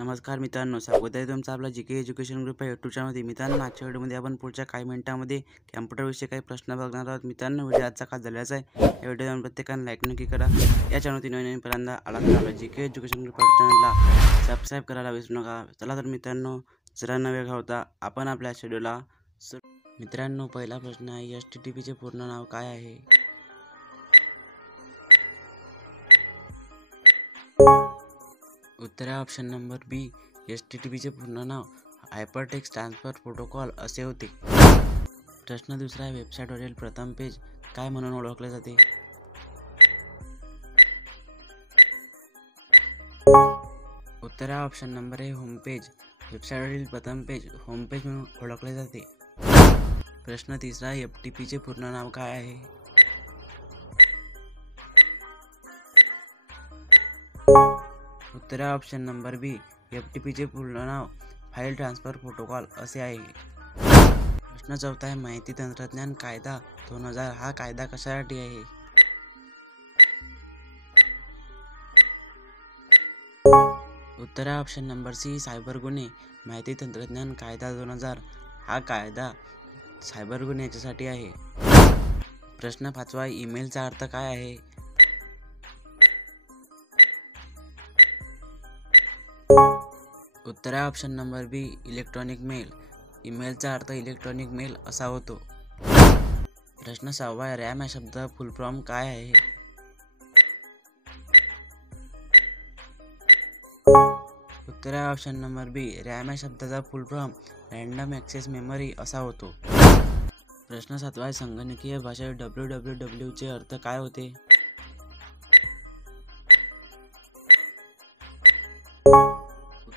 नमस्कार मित्रांनो, स्वागत आहे तुमचं आपला जी के एज्युकेशन ग्रुप या यूट्यूब चॅनलमध्ये। मित्रांनो, आजच्या व्हिडिओमध्ये आपण पुढच्या काही मिनिटांमध्ये कॅम्प्युटरविषयी काही प्रश्न बघणार आहोत। मित्रांनो, व्हिडिओ आजचा खास झाल्याचा आहे। या व्हिडिओला प्रत्येकाने लाईक नक्की करा। या चॅनलवरती नवीन पहिल्यांदा आला तर आपला जी के एज्युकेशन ग्रुप चॅनलला सबस्क्राईब करायला विसरू नका। चला तर मित्रांनो, जरा न वेळ घालवता आपण आपल्या शेड्यूलला मित्रांनो, पहिला प्रश्न आहे, HTTP चे पूर्ण नाव काय आहे? उत्तर आहे ऑप्शन नंबर बी, HTTP चे पूर्ण नाव हायपरटेक्स्ट ट्रान्सफर प्रोटोकॉल असे होते। प्रश्न दुसरा आहे, वेबसाईटवरील प्रथम पेज काय म्हणून ओळखले जाते? उत्तर आहे option number A, home page. वेबसाईटवरील प्रथम पेज होम पेज म्हणून ओळखले जाते। प्रश्न तिसरा आहे, FTP चे पूर्ण नाव काय आहे? उत्तर आहे ऑप्शन नंबर बी, FTP चे पूर्ण नाव फाईल ट्रान्सफर प्रोटोकॉल असे आहे। प्रश्न चौथा आहे, माहिती तंत्रज्ञान कायदा 2000 हा कायदा कशासाठी आहे? उत्तर आहे ऑप्शन नंबर सी, सायबर गुन्हे। माहिती तंत्रज्ञान कायदा 2000 हा कायदा सायबर गुन्हे याच्यासाठी आहे। प्रश्न पाचवा, ईमेलचा अर्थ काय आहे? उत्तर आहे ऑप्शन नंबर बी, इलेक्ट्रॉनिक मेल। ईमेलचा अर्थ इलेक्ट्रॉनिक मेल असा होतो। प्रश्न सहावा आहे, रॅम या शब्दाचा फुल फॉर्म काय आहे? उत्तर आहे ऑप्शन नंबर बी, रॅम या शब्दाचा फुल फॉर्म रँडम ॲक्सेस मेमरी असा होतो। प्रश्न सातवा आहे, संगणकीय भाषेत www चे अर्थ काय होते?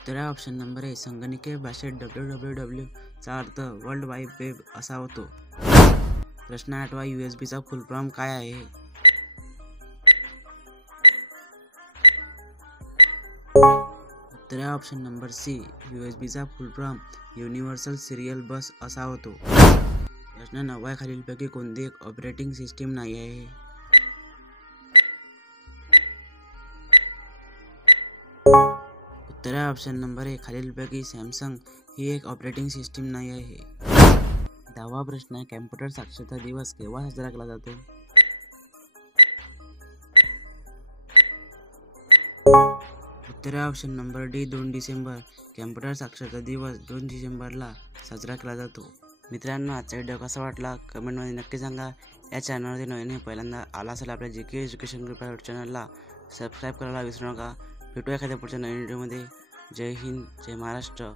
उत्तर आहे ऑप्शन नंबर ए, संगणकीय भाषेत www चा अर्थ वर्ल्ड वाइड वेब असा होतो। प्रश्न आठवा, USB चा फुल फॉर्म काय आहे? उत्तर आहे ऑप्शन नंबर सी, USB चा फुल फॉर्म युनिव्हर्सल सिरियल बस असा होतो। प्रश्न नववा, खालीलपैकी कोणती एक ऑपरेटिंग सिस्टीम नाही आहे? उत्तर आहे ऑप्शन नंबर ए, खालीलपैकी सॅमसंग ही एक ऑपरेटिंग सिस्टीम नाही आहे। दहावा प्रश्न आहे, कॅम्प्युटर साक्षरता दिवस केव्हा साजरा केला जातो? उत्तर आहे option number D, 2 December. Computer साक्षरता दिवस 2 डिसेंबरला साजरा केला जातो। मित्रांनो, आजचा व्हिडिओ कसा वाटला कमेंटमध्ये नक्की सांगा। या चॅनलवरती नवीन पहिल्यांदा आला असेल आपल्या जी के एज्युकेशन ग्रुप चॅनलला सबस्क्राईब करायला विसरू नका। भेटूया एखाद्या पुढच्या नवीन व्हिडिओमध्ये। जय हिंद, जय महाराष्ट्र।